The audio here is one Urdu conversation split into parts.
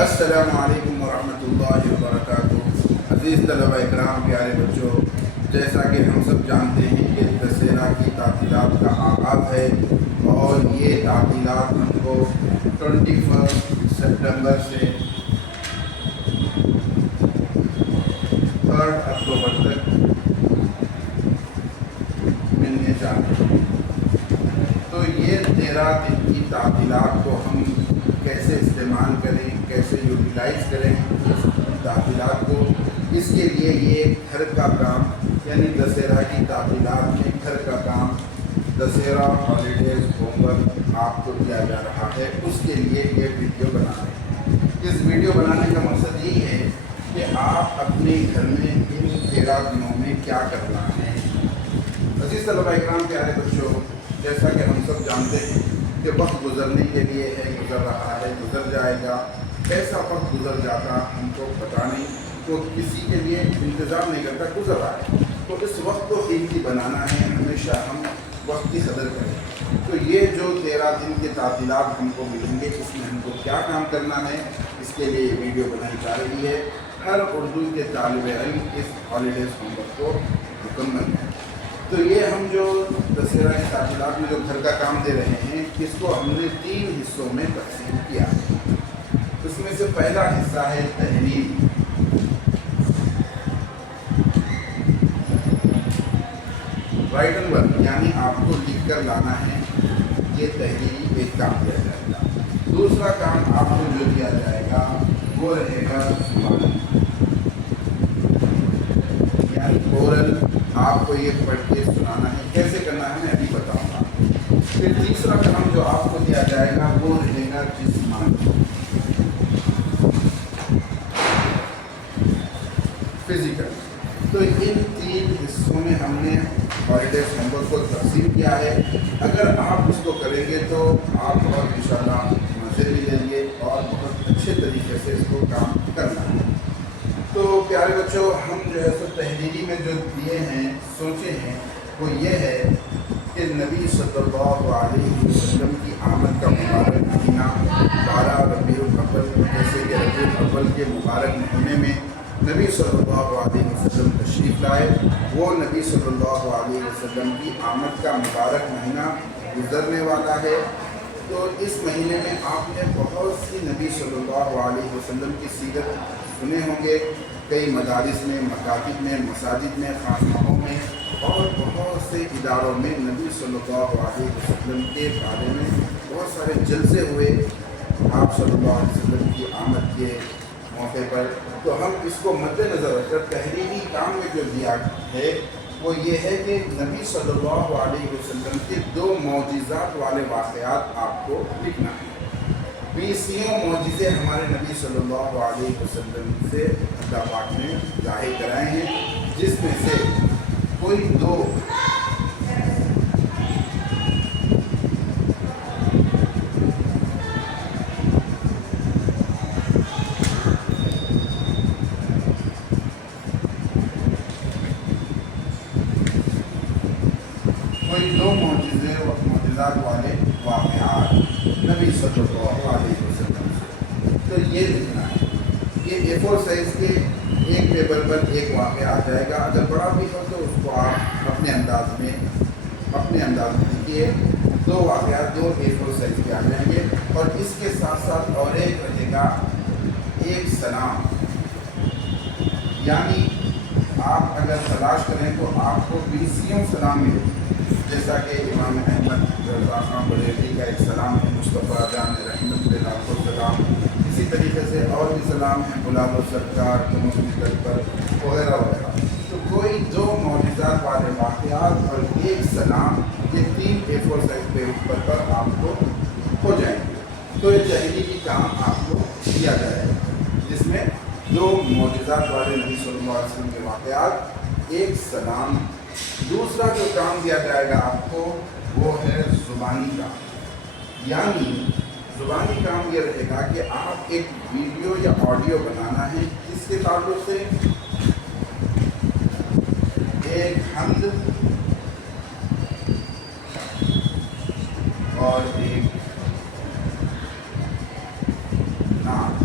السلام علیکم ورحمۃ اللہ وبرکاتہ۔ عزیز طلبہ اکرام، پیارے بچوں، جیسا کہ ہم سب جانتے ہیں کہ دسہرہ کی تعطیلات کا آغاز ہے اور یہ تعطیلات ہم کو 21 سپٹمبر سے 3 اکتوبر تک ملنے چاہتے ہیں۔ تو یہ 13 دن کی تعطیلات کو ہم کیسے استعمال کریں، کیسے یوٹیلائز کریں اس تعطیلات کو، اس کے لیے یہ گھر کا کام یعنی دسہرہ کی تعطیلات میں گھر کا کام، دسہرہ ہالیڈیز ہوم ورک آپ کو دیا جا رہا ہے، اس کے لیے یہ ویڈیو بنا رہے ہیں۔ اس ویڈیو بنانے کا مقصد یہی ہے کہ آپ اپنے گھر میں ان 13 دنوں میں کیا کرنا ہے۔ عزیز طلبہ اکرام، پیارے بچوں، جیسا کہ ہم سب جانتے ہیں کہ وقت گزرنے کے لیے ہے، گزر رہا ہے، گزر جائے گا۔ ایسا وقت گزر جاتا ہم کو پتہ نہیں، تو کسی کے لیے انتظار نہیں کرتا، گزر رہا ہے۔ تو اس وقت کو قیمتی بنانا ہے، ہمیشہ ہم وقت کی قدر کریں۔ تو یہ جو 13 دن کے تعطیلات ہم کو ملیں گے، اس میں ہم کو کیا کام کرنا ہے، اس کے لیے یہ ویڈیو بنائی جا رہی ہے۔ ہر اردو کے طالب علم اس ہالیڈیز ہوم ورک کو مکمل ہے۔ تو یہ ہم جو دسہرہ کی تعطیلات میں جو گھر کا کام دے رہے ہیں، اس کو ہم نے 3 حصوں میں تقسیم کیا ہے۔ اس میں سے پہلا حصہ ہے تحریر، رائٹن ورک، یعنی آپ کو لکھ کر لانا ہے، یہ تحریری ایک کام دیا جائے گا۔ دوسرا کام آپ کو جو دیا جائے گا وہ رہے گا زبان، یعنی اورل، آپ کو یہ پڑھ کے سنانا ہے، کیسے کرنا ہے میں ابھی بتاؤں گا۔ پھر تیسرا کام جو آپ کو دیا جائے گا وہ رہے گا جسمانی، فزیکل۔ تو ان 3 حصوں میں ہم نے ہالیڈیز ہوم ورک کو تقسیم کیا ہے۔ اگر آپ اس کو کریں گے تو آپ بہت انشاءاللہ مزے بھی لیں گے اور بہت اچھے طریقے سے اس کو کام کرنا ہے۔ تو پیارے بچوں، ہم جو ہے سو تحریری میں جو دیے ہیں، سوچے ہیں، وہ یہ ہے کہ نبی صلی اللہ علیہ وسلم کی آمد کا مبارک مہینہ 12 ربیع الاول، جیسے کہ ربیع الاول کے مبارک مہینے میں نبی صلی اللہ علیہ وسلم تشریف لائے، وہ نبی صلی اللہ علیہ وسلم کی آمد کا مبارک مہینہ گزرنے والا ہے۔ تو اس مہینے میں آپ نے بہت سی نبی صلی اللہ علیہ وسلم کی سیرت سنے ہوں گے، کئی مدارس میں، مکاتب میں، مساجد میں، خانقاہوں میں اور بہت سے اداروں میں نبی صلی اللہ علیہ وسلم کے بارے میں بہت سارے جلسے ہوئے آپ صلی اللہ علیہ وسلم کی آمد کے موقع پر۔ تو ہم اس کو مد نظر رکھ کر تحریری کام میں جو دیا ہے وہ یہ ہے کہ نبی صلی اللہ علیہ وسلم کے 2 معجزات والے واقعات آپ کو لکھنا ہے۔ 20 معجزے ہمارے نبی صلی اللہ علیہ وسلم سے اللہ پاک نے ظاہر کرائے ہیں، جس میں سے کوئی 2 معجزات والے واقعات نبی صلی اللہ علیہ وسلم سے، تو یہ لکھنا ہے۔ یہ A4 سائز کے ایک پیپر پر ایک واقعہ آ جائے گا، اگر بڑا بھی ہو تو اس کو آپ اپنے انداز میں لکھیے۔ 2 واقعات 2 A4 سائز کے آ جائیں گے، اور اس کے ساتھ ساتھ اور ایک رہے گا ایک سلام، یعنی آپ اگر تلاش کریں تو آپ کو 20 سلام ملے، جیسا کہ امام احمد رضا خان بریلوی کا ایک سلام ہے، مصطفیٰ جان رحمت کے لاکھوں سلام، اسی طریقے سے اور بھی سلام ہیں، بلال و سرکار، تنویر پر وغیرہ وغیرہ۔ تو کوئی 2 معجزات والے واقعات اور ایک سلام، یہ 3 A4 سائز پیپر پر آپ کو ہو جائیں گے۔ تو یہ تحریری کام آپ کو دیا جائے گا، جس میں 2 معجزات والے نبی صلی اللہ علیہ وسلم کے واقعات، ایک سلام۔ دوسرا جو کام دیا جائے گا آپ کو وہ ہے زبانی کام، یعنی زبانی کام یہ رہے گا کہ آپ ایک ویڈیو یا آڈیو بنانا ہے، اس کے تعلق سے ایک حمد اور ایک نعت،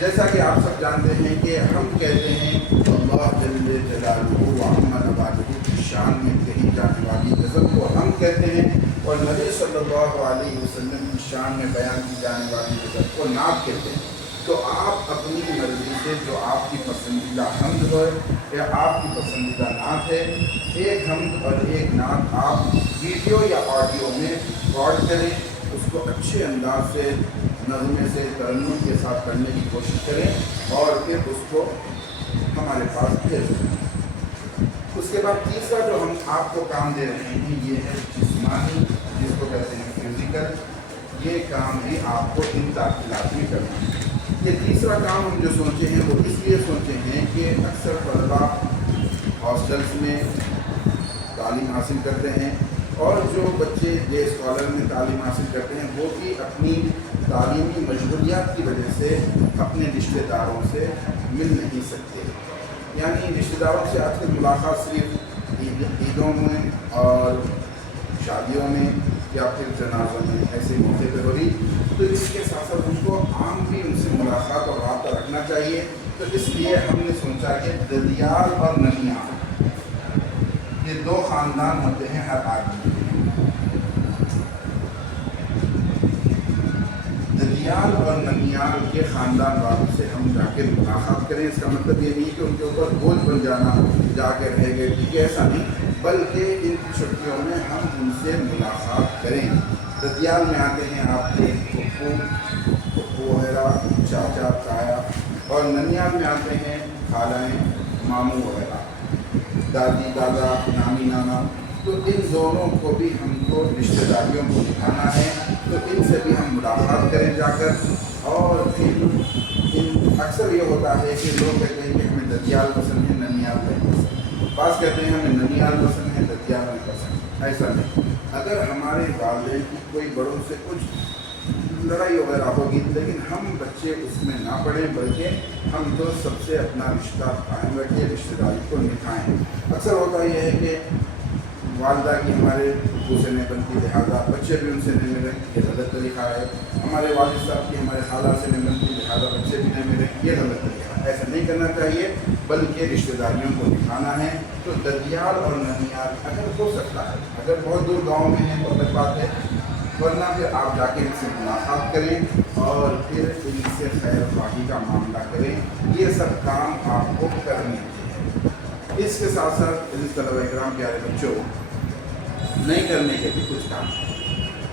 جیسا کہ آپ سب جانتے ہیں کہ ہم کہتے ہیں اللہ جل جلالہ و عظم نوالہ کی شان میں کہی جانے والی غزل کو ہم کہتے ہیں، اور نبی صلی اللہ علیہ وسلم کی شان میں بیان کی جانے والی غزل کو نعت کہتے ہیں۔ تو آپ اپنی مرضی سے جو آپ کی پسندیدہ حمد ہو یا آپ کی پسندیدہ نعت ہے، ایک حمد اور ایک نعت آپ ویڈیو یا آڈیو میں ریکارڈ کریں، اس کو اچھے انداز سے نغمے سے ترنم کے ساتھ کرنے کی کوشش کریں اور پھر اس کو ہمارے پاس بھیج دیں۔ اس کے بعد تیسرا جو ہم آپ کو کام دے رہے ہیں یہ ہے جسمانی، جس کو کہتے ہیں فزیکل۔ یہ کام بھی آپ کو ان تعطیلات میں کرنا ہے۔ یہ تیسرا کام ہم جو سوچے ہیں وہ اس لیے سوچے ہیں کہ اکثر طلبا ہاسٹلس میں تعلیم حاصل کرتے ہیں، اور جو بچے ڈے اسکالر میں تعلیم حاصل کرتے ہیں وہ بھی اپنی تعلیمی مشغولیات کی وجہ سے اپنے رشتہ داروں سے مل نہیں سکتے۔ یعنی رشتہ داروں سے آج کل ملاقات صرف عیدوں میں اور شادیوں میں یا پھر جنازوں میں ایسے موقع پہ ہو رہی، تو اس کے ساتھ ساتھ ان کو عام بھی ان سے ملاقات اور رابطہ رکھنا چاہیے۔ تو اس لیے ہم نے سوچا کہ ددیال اور ننیال یہ دو خاندان ہوتے ہیں ہر آدمی کے۔ ددیال اور ننیال کے خاندان والوں سے ہم جا کے ملاقات کریں۔ اس کا مطلب یہ نہیں کہ ان کے اوپر بوجھ بن جانا، جا کے رہ گئے ٹھیک ہے، ایسا نہیں، بلکہ ان چھٹیوں میں ہم ان سے ملاقات کریں۔ ددیال میں آتے ہیں آپ کے پھپھو وغیرہ، چاچا تایا، اور ننیال میں آتے ہیں خالائیں، ماموں وغیرہ، دادی دادا، نانی نانا۔ تو ان دونوں کو بھی ہم کو رشتہ داریوں کو دکھانا ہے، تو ان سے بھی ہم ملاقات کریں جا کر۔ اور پھر اکثر یہ ہوتا ہے کہ لوگ کہتے ہیں کہ ہمیں ددیال پسند ہے، ننیال نہیں پسند، بعض کہتے ہیں ہمیں ننیال پسند ہے، ددیال نہیں پسند۔ ایسا نہیں، اگر ہمارے والدین کی کوئی بڑوں سے کچھ لڑائی وغیرہ ہوگی لیکن ہم بچے اس میں نہ پڑیں، بلکہ ہم تو سب سے اپنا رشتہ قائم رکھیں، رشتہ داری کو نبھائیں۔ اکثر ہوتا یہ ہے کہ والدہ کی ہمارے پھپھو سے نہیں بنتی، لہٰذا بچے بھی ان سے نہیں ملیں، یہ غلط طریقہ ہے۔ ہمارے والد صاحب کی ہمارے خالہ سے نہیں بنتی، لہٰذا بچے بھی نہیں ملیں، یہ غلط طریقہ ہے۔ ایسا نہیں کرنا چاہیے، بلکہ رشتہ داریوں کو نبھانا ہے۔ تو ددیال اور ننیال اگر ہو سکتا ہے، اگر بہت دور گاؤں میں ہیں تو الگ بات ہے، ورنہ پھر آپ جا کے ان سے ملاقات کریں اور پھر ان سے خیر خواہی کا معاملہ کریں۔ یہ سب کام آپ کو کرنے ہیں۔ اس کے ساتھ ساتھ طلبہ اکرام پیارے بچوں، نہیں کرنے کے بھی کچھ کام ہیں۔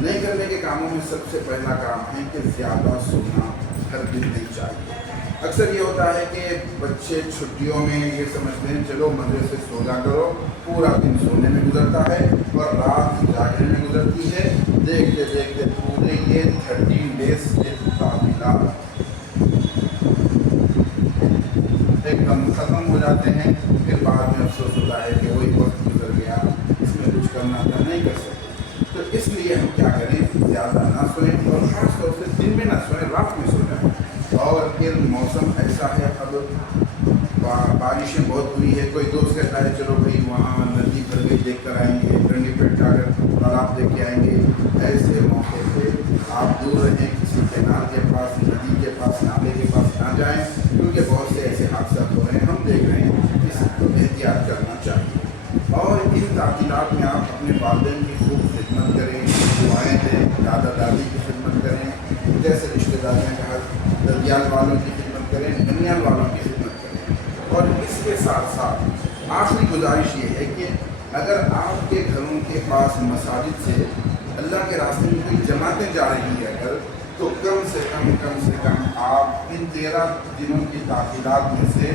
نہیں کرنے کے کاموں میں سب سے پہلا کام ہے کہ زیادہ سونا ہر دن نہیں چاہیے۔ اکثر یہ ہوتا ہے کہ بچے چھٹیوں میں یہ سمجھتے ہیں چلو مزے سے سو جا کرو، پورا دن سونے میں گزرتا ہے اور رات جاگنے میں گزرتی ہے۔ دیکھتے دیکھتے پورے یہ 13 days کے تعطیلات ایک دم ختم ہو جاتے ہیں۔ پھر بعد میں افسوس ہوتا ہے کہ وہی وقت گزر گیا، اس میں کچھ کرنا تھا، نہیں کر سکتے۔ تو اس لیے ہم کیا کریں، زیادہ نہ سوئیں، اور خاص طور سے دن میں نہ سوئیں، رات میں سو جائیں۔ اور پھر موسم ایسا ہے، اب بارشیں بہت ہوئی ہے، کوئی دوست کہتا ہے چلو بھائی وہاں ندی بھر گئی دیکھ کر آئیں گے، ڈنڈی پیٹ جا کر تالاب دیکھ کے آئیں گے۔ ایسے موقع پہ آپ دور رہیں، کسی کینال کے پاس، ندی کے پاس، نالے کے پاس نہ جائیں، کیونکہ بہت سے ایسے حادثات ہو رہے ہیں، ہم دیکھ رہے ہیں، اس کو احتیاط کرنا چاہیے۔ اور ان تعطیلات میں آپ اپنے والدین کی خوب خدمت کریں، دعائیں دیں، دادا دادی کی خدمت کریں، جیسے رشتہ داریاں کہا، ددیال والوں کی خدمت کریں، ننیال والوں کی خدمت کریں۔ اور اس کے ساتھ ساتھ آخری گزارش یہ ہے کہ اگر آپ کے گھروں کے پاس مساجد سے اللہ کے راستے میں کوئی جماعتیں جا رہی ہے اگر، تو کم سے کم آپ ان 13 دنوں کی تعطیلات میں سے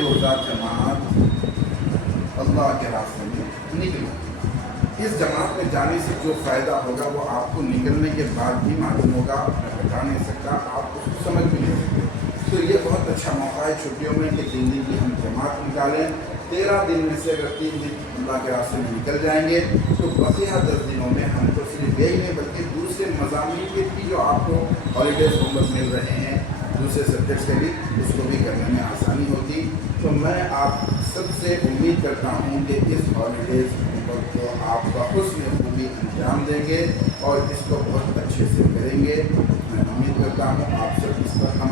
روزہ جماعت اللہ کے راستے میں نکلیں۔ اس جماعت میں جانے سے جو فائدہ ہوگا وہ آپ کو نکلنے کے بعد بھی معلوم ہوگا، میں بتا نہیں سکتا، آپ اس کو سمجھ بھی نہیں سکتے۔ تو یہ بہت اچھا موقع ہے چھٹیوں میں کہ 3 دن کی ہم جماعت نکالیں۔ 13 دن میں سے اگر 3 دن اللہ کے راستے میں نکل جائیں گے تو بقیہ 10 دنوں میں ہم کو صرف یہی نہیں بلکہ دوسرے مضامین کے بھی جو آپ کو ہالیڈیز ہوم ورک مل رہے ہیں دوسرے سبجیکٹس کے بھی، اس کو بھی کرنے میں آسانی ہوتی۔ تو میں آپ سب سے امید کرتا ہوں کہ اس ہالیڈیز ہوم ورک کو آپ کا حسن خوبی انجام دیں گے اور اس کو بہت اچھے سے کریں گے۔ میں امید کرتا ہوں کرتا ہوں آپ سب اس پر